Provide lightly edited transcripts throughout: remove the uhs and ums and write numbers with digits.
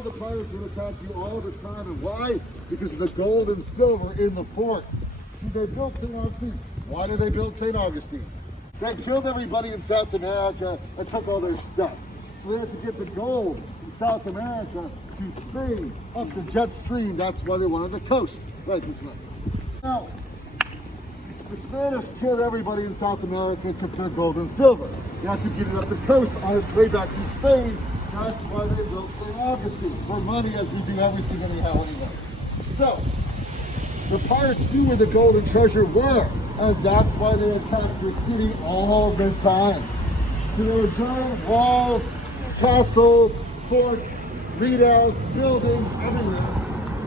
all the pirates would attack you all the time. And why? Because of the gold and silver in the fort. See, they built St. Augustine. Why did they build St. Augustine? They killed everybody in South America and took all their stuff. So they had to get the gold in South America to Spain, up the jet stream. That's why they wanted the coast. Right this way. Now, the Spanish killed everybody in South America and took their gold and silver. They had to get it up the coast on its way back to Spain. That's why they built St. Augustine. For money, as we do everything anyhow anyway. So, the pirates knew where the gold and treasure were, and that's why they attacked the city all the time. So there were giant walls, castles, forts, readouts, buildings, everywhere.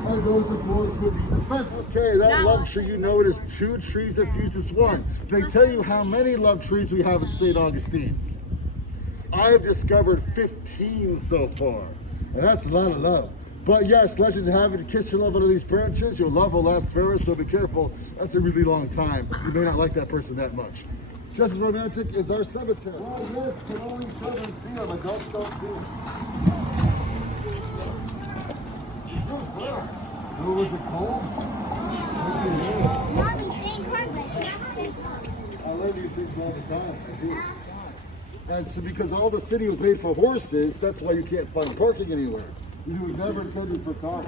And those, of course, would be defenses. Okay, that love tree, you know it is 2 trees that fuse as 1. They tell you how many love trees we have at St. Augustine. I have discovered 15 so far, and that's a lot of love. But yes, legend have it, to kiss your love under these branches, your love will last forever, so be careful. That's a really long time. You may not like that person that much. Just as romantic is our cemetery. Well, yes, but only children see them, adults don't see them. Oh, was it cold? Not the same card, but not this one. I love you things all the time. I do. And so because all the city was made for horses, that's why you can't find parking anywhere. It was never intended for cars.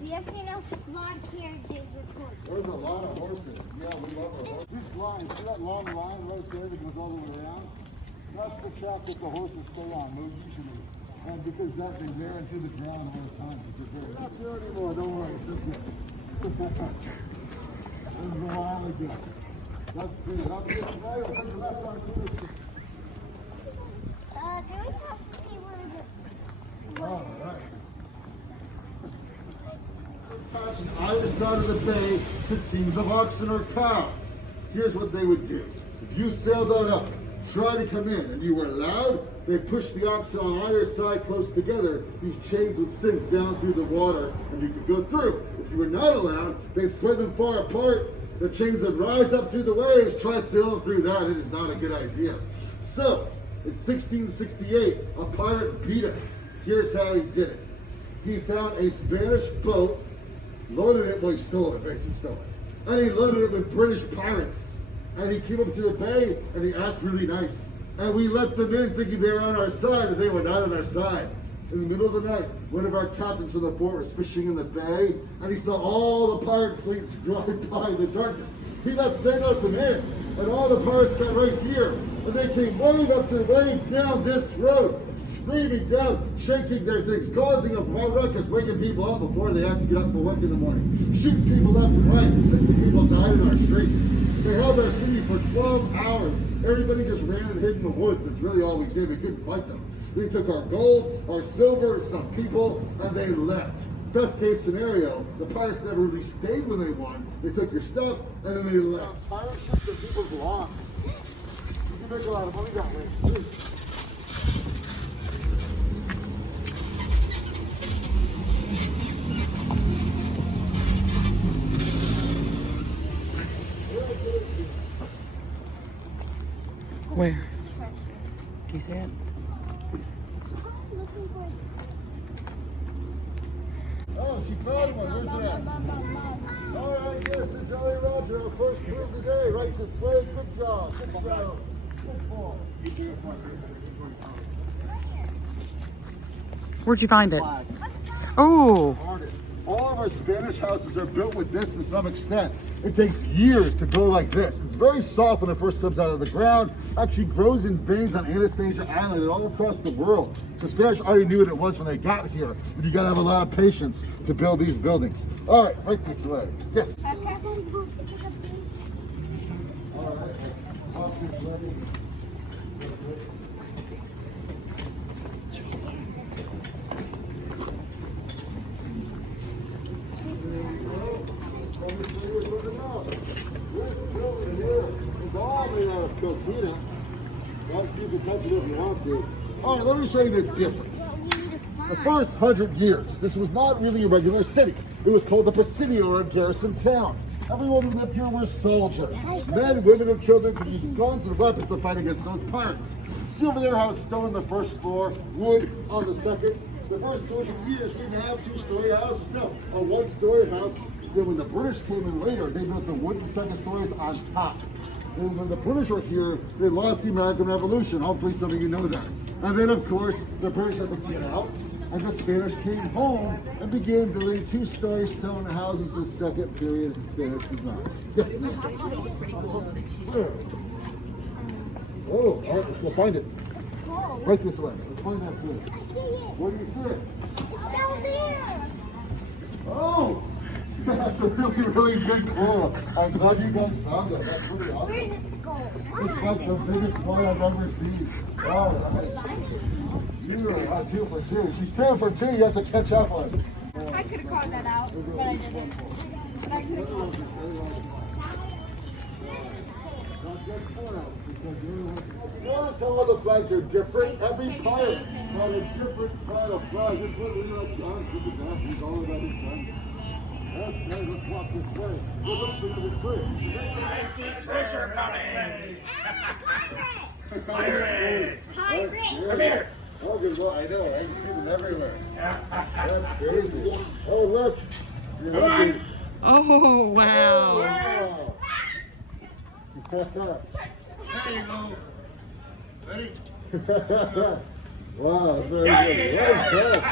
We have seen a lot of carriages recorded. There's a lot of horses. Yeah, we love our horses. This line, see that long line right there that goes all the way around? That's the track that the horses stay on, most usually. And because that, they wear into the ground all the time. It's not here anymore, don't worry. This is a while ago. Let's see. I'll get to there. I'll take the left arm to this. Do we have to see where All right. Attaching either side of the bay to teams of oxen or cows. Here's what they would do. If you sailed on up, try to come in, and you were loud, they pushed the oxen on either side close together. These chains would sink down through the water, and you could go through. If you were not allowed, they'd spread them far apart. The chains would rise up through the waves. Try sailing through that. It is not a good idea. So, in 1668, a pirate beat us. Here's how he did it. He found a Spanish boat, loaded it, well, he stole it, basically stole it. And he loaded it with British pirates. And he came up to the bay, and he asked really nice. And we let them in thinking they were on our side, and they were not on our side. In the middle of the night, one of our captains from the fort was fishing in the bay, and he saw all the pirate fleets drive by in the darkness. They let them in, and all the pirates got right here. And they came wave after wave down this road, screaming down, shaking their things, causing a ruckus, waking people up before they had to get up for work in the morning, shooting people left and right, and 60 people died in our streets. They held our city for 12 hours. Everybody just ran and hid in the woods. That's really all we did. We couldn't fight them. They took our gold, our silver, some people, and they left. Best case scenario, the pirates never really stayed when they won. They took your stuff, and then they left. Pirate ships are people's lost. You can make a lot of money that way. Where? Can you see it? Oh, she found one. Where's that? All right, yes, the Jolly Roger, our first crew of the day. Right this way. Good job. Good job. Good ball. Where'd you find it? Oh. All of our Spanish houses are built with this to some extent. It takes years to grow like this. It's very soft when it first comes out of the ground. Actually grows in veins on Anastasia Island and all across the world. The Spanish already knew what it was when they got here, but you gotta have a lot of patience to build these buildings. All right, right this way. Yes. All right, off this way. This building here is all made out of coquina. Well, you can touch it if you want to. All right, let me show you the difference. The first 100 years, this was not really a regular city. It was called the Presidio, or a garrison town. Everyone who lived here were soldiers. Men, women, and children could use guns and weapons to fight against those pirates. See over there how it's stone on the first floor, wood on the second? The first 20 years, we didn't have 2-story houses. No, a 1-story house. Then when the British came in later, they built the wooden second stories on top. And when the British were here, they lost the American Revolution. Hopefully some of you know that. And then, of course, the British had to get out, and the Spanish came home and began building 2-story stone houses the second period of Spanish design. Yes, please. Where? Oh, all right, let's go find it. Cool. Right this way. Let's find that too. I see it. Where do you see it? It's down there. Oh! That's a really, really big clue. I'm glad you guys found it. That's pretty awesome. Where's its skull? It's like the biggest one I've ever seen. All right. You are 2 for 2. She's 2 for 2. You have to catch up on it. I could have called that out, but I didn't. But I could have. Notice how all the flags are different. Every pirate had a different side of flag. This one we like John took it down. He's all about his son. Okay, let's walk this way. We'll look for this way. I see treasure coming! Pirates! Pirates! Come here! Oh, good. Well, I know. I can see them everywhere. That's crazy. Oh, look. Come on! Oh, wow. Wow. There you go. Ready? Wow, very good.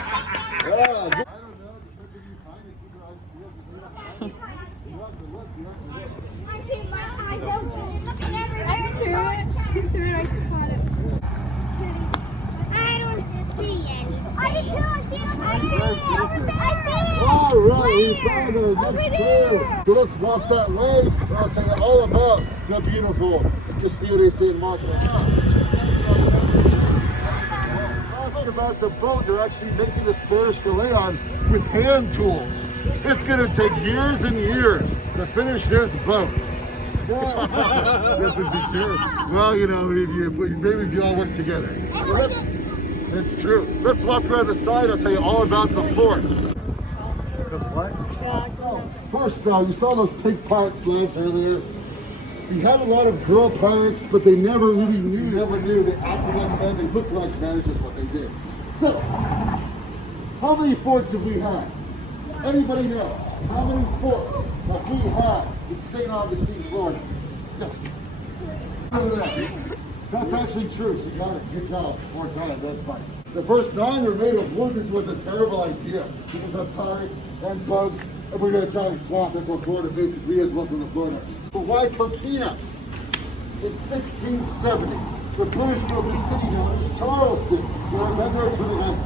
Well done. Wow. I don't know. I keep my eyes open. Looking everywhere. I threw it. I caught it. I don't see any. I did too. I see it. I see it. All right, we found our next clue. So let's walk that way, and I'll tell you all about the beautiful Castillo de San Marcos. Talking about the boat, they're actually making the Spanish galleon with hand tools. It's going to take years and years to finish this boat. This would be true. Well, you know, maybe if you all work together. Well, it's true. Let's walk around the side. I'll tell you all about the fort. Because what? First, you saw those pink pirate flags earlier. We had a lot of girl pirates, but they never really knew. They acted like men. They looked like men. It's just what they did. So, how many forts have we had? Anybody know? How many forts have we had in St. Augustine, Florida? Yes. That's actually true. She got it. Good job. 4 times. That's fine. The first 9 were made of wood. This was a terrible idea because of pirates and bugs. And we're in a giant swamp. That's what Florida basically is. Welcome to Florida. But why coquina? In 1670, the British built a city known as Charleston. You remember, it's really nice.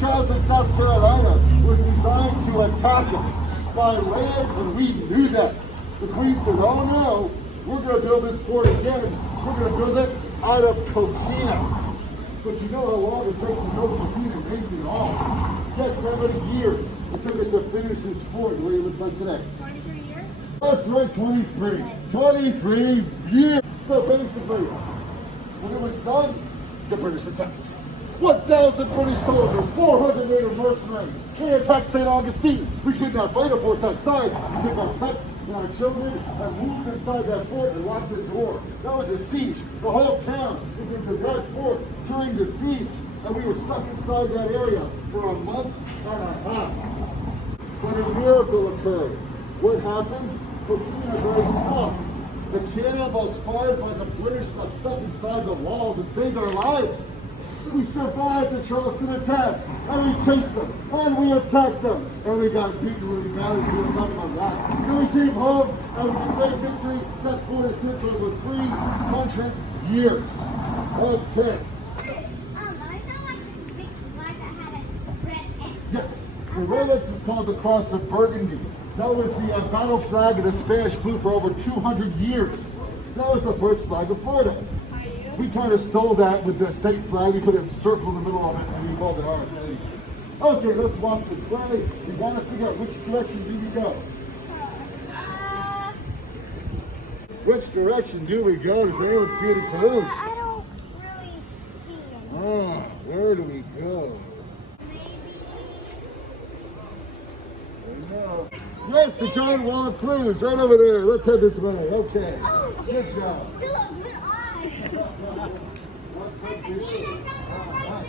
Charleston, South Carolina was designed to attack us by land, and we knew that. The Queen said, oh no, we're going to build this fort again. We're going to build it out of coquina. But you know how long it takes to build coquina and paint it all? Yes, 70 years it took us to finish this fort the way it looks like today. 23 years? That's right, 23. 23 years. So basically, when it was done, the British attacked. 1,000 British soldiers, 400 native mercenaries. They attacked St. Augustine. We could not fight a fort that size. We took our pets and our children and moved inside that fort and locked the door. That was a siege. The whole town was into that fort during the siege. And we were stuck inside that area for a month and a half. But a miracle occurred. What happened? Coquina very soft. The cannonballs fired by the British got stuck inside the walls and saved our lives. We survived the Charleston attack, and we chased them, and we attacked them, and we got beaten really bad, as we were talking about that. Then we came home, and we declared victory. That fort is still for 300 years. Okay. I saw like this big flag that had a red X. Yes, the red X is called the Cross of Burgundy. That was the battle flag of the Spanish flew for over 200 years. That was the first flag of Florida. We kind of stole that with the state flag. We put a circle in the middle of it and we called it ours. Okay, let's walk this way. We got to figure out which direction do we go. Which direction do we go? Does anyone see any clues? I don't really see any. Ah, where do we go? Maybe. Yes, the giant wall of clues right over there. Let's head this way. Okay. Oh, Good job. Good eye. What's I found one right there at that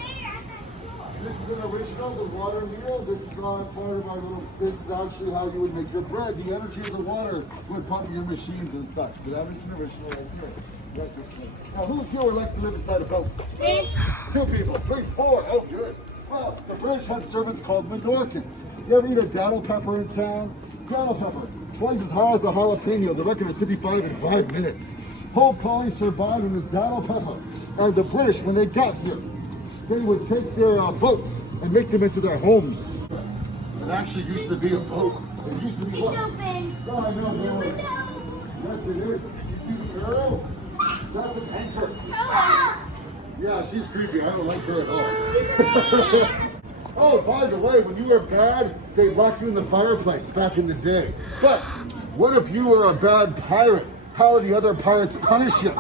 store. This is an original, the water wheel. This is not part of our little, this is actually how you would make your bread. The energy of the water would pump your machines and such. But that is an original right here. Now, who here would like to live inside a boat? Me. 2 people, 3, 4. Oh, good. Well, the British had servants called Menorcans. You ever eat a daddle pepper in town? Daddle pepper, twice as hard as a jalapeno. The record is 55 in 5 minutes. Whole colony survived on this daddle pepper. And the British, when they got here, they would take their boats and make them into their homes. It actually used to be a boat. It used to be what? No, I know, no way. Yes, it is. You see the arrow? That's an anchor. Yeah, she's creepy. I don't like her at all. Oh, by the way, when you were bad, they locked you in the fireplace back in the day. But what if you were a bad pirate? How would the other pirates punish you?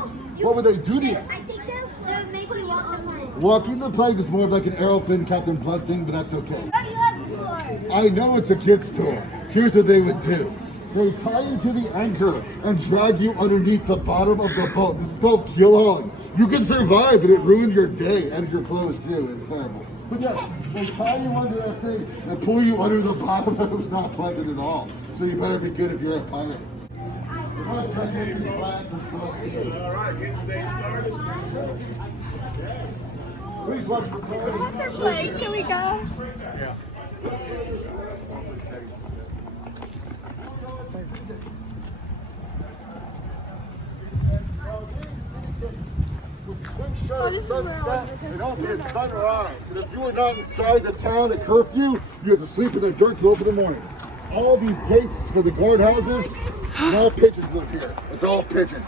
What would they do to you? I think they would make me walk on mine. Walking the plank is more of like an arrow fin, Captain Blood thing, but that's okay. What do you have for? I know it's a kid's toy. Here's what they would do. They tie you to the anchor and drag you underneath the bottom of the boat. This is called keelhauling. You can survive, but it ruined your day and your clothes too. It's terrible. But yes, they tie you under that thing and pull you under the bottom. It was not pleasant at all. So you better be good if you're a pirate. All right, get the day started. Please watch for Place, can we go? Yeah. Oh, this is where I was sunset and open at sunrise. And if you were not inside the town at curfew, you had to sleep in the dirt till open in the morning. All these gates for the guardhouses, and all pigeons live here. It's all pigeons.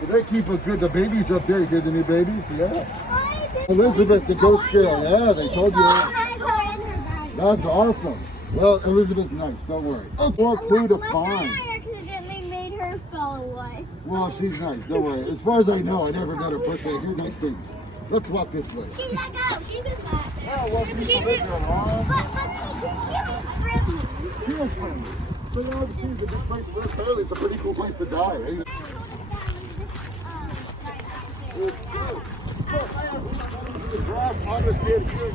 But they keep it good. The babies are up there. You hear the new babies? Yeah. Elizabeth, the ghost girl. Yeah, they told you that. That's awesome. Well, Elizabeth's nice. Don't worry. More clue to find. I accidentally made her follow us. Well, she's nice. Don't worry. As far as I know, I never met her personally. I hear nice things. Let's walk this way. She's like, oh, she's a bad. Yeah, well, she's She's friendly. she was friendly. She is friendly. So, you know, Augustine's a good place to live. Apparently, it's a pretty cool place to die. Eh? It's good. Look, I am the grass Augustine here.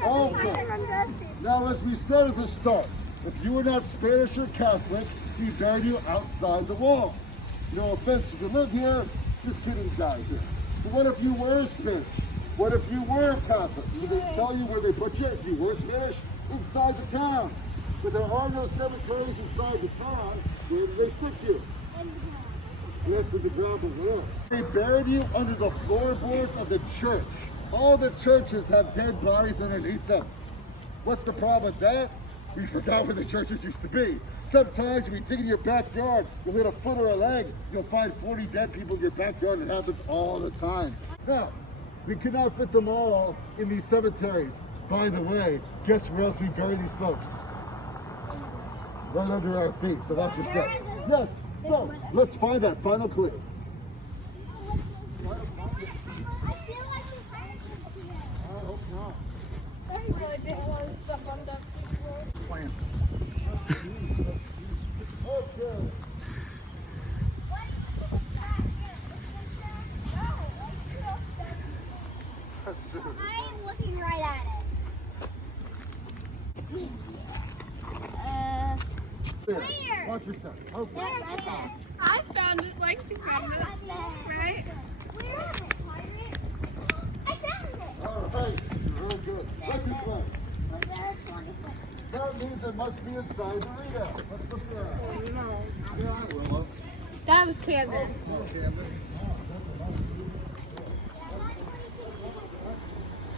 Okay. Now, as we said at the start, if you were not Spanish or Catholic, he buried you outside the wall. No offense, you can live here, just kidding, die here. But what if you were Spanish? What if you were Catholic? Would they tell you where they put you if you were Spanish? Inside the town. But there are no cemeteries inside the town. Where do they stick you? Yes, in the ground below. They buried you under the floorboards of the church. All the churches have dead bodies underneath them. What's the problem with that? We forgot where the churches used to be. Sometimes if you dig in your backyard, you'll hit a foot or a leg, you'll find 40 dead people in your backyard. It happens all the time. Now, we cannot fit them all in these cemeteries. By the way, guess where else we bury these folks? Right under our feet, so watch your step. Yes, so let's find that final clue. I hope not. I really didn't want to step on that Plan. Okay. I am looking right at it. There. Watch your step. Okay. Right there. I found it like the right? Where is it, Pirate? I found it. All right. Real good. Look this way. Was there 26? That means it must be inside the readout. Let's look around. Yeah, I will. That was Camden. Oh, Camden.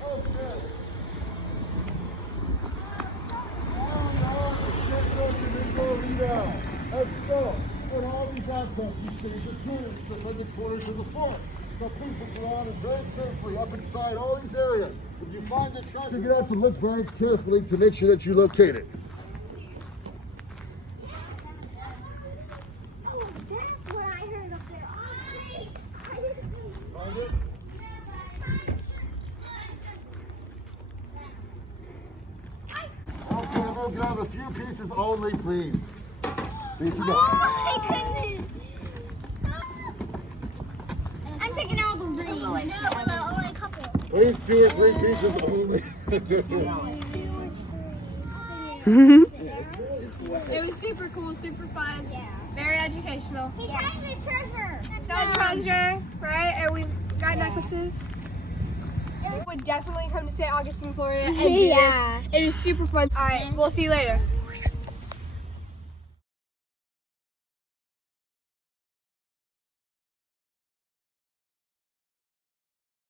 Okay. And so, in all these outcomes, you stage your clues to the living quarters of the fort. So please look around and very carefully up inside all these areas. If you find the treasure, you're going to have to look very carefully to make sure that you locate it. Oh, that's what I heard up there. Find it? Okay, we're going to have a few pieces only, please. Thank you. Oh my goodness. I'm taking all the rings. No, only a couple. Please 2 or 3 pieces only. It was super cool, super fun. Yeah. Very educational. He has the treasure. No treasure, right? And we got necklaces. Would definitely come to St. Augustine, Florida. And do this. It is super fun. All right, we'll see you later.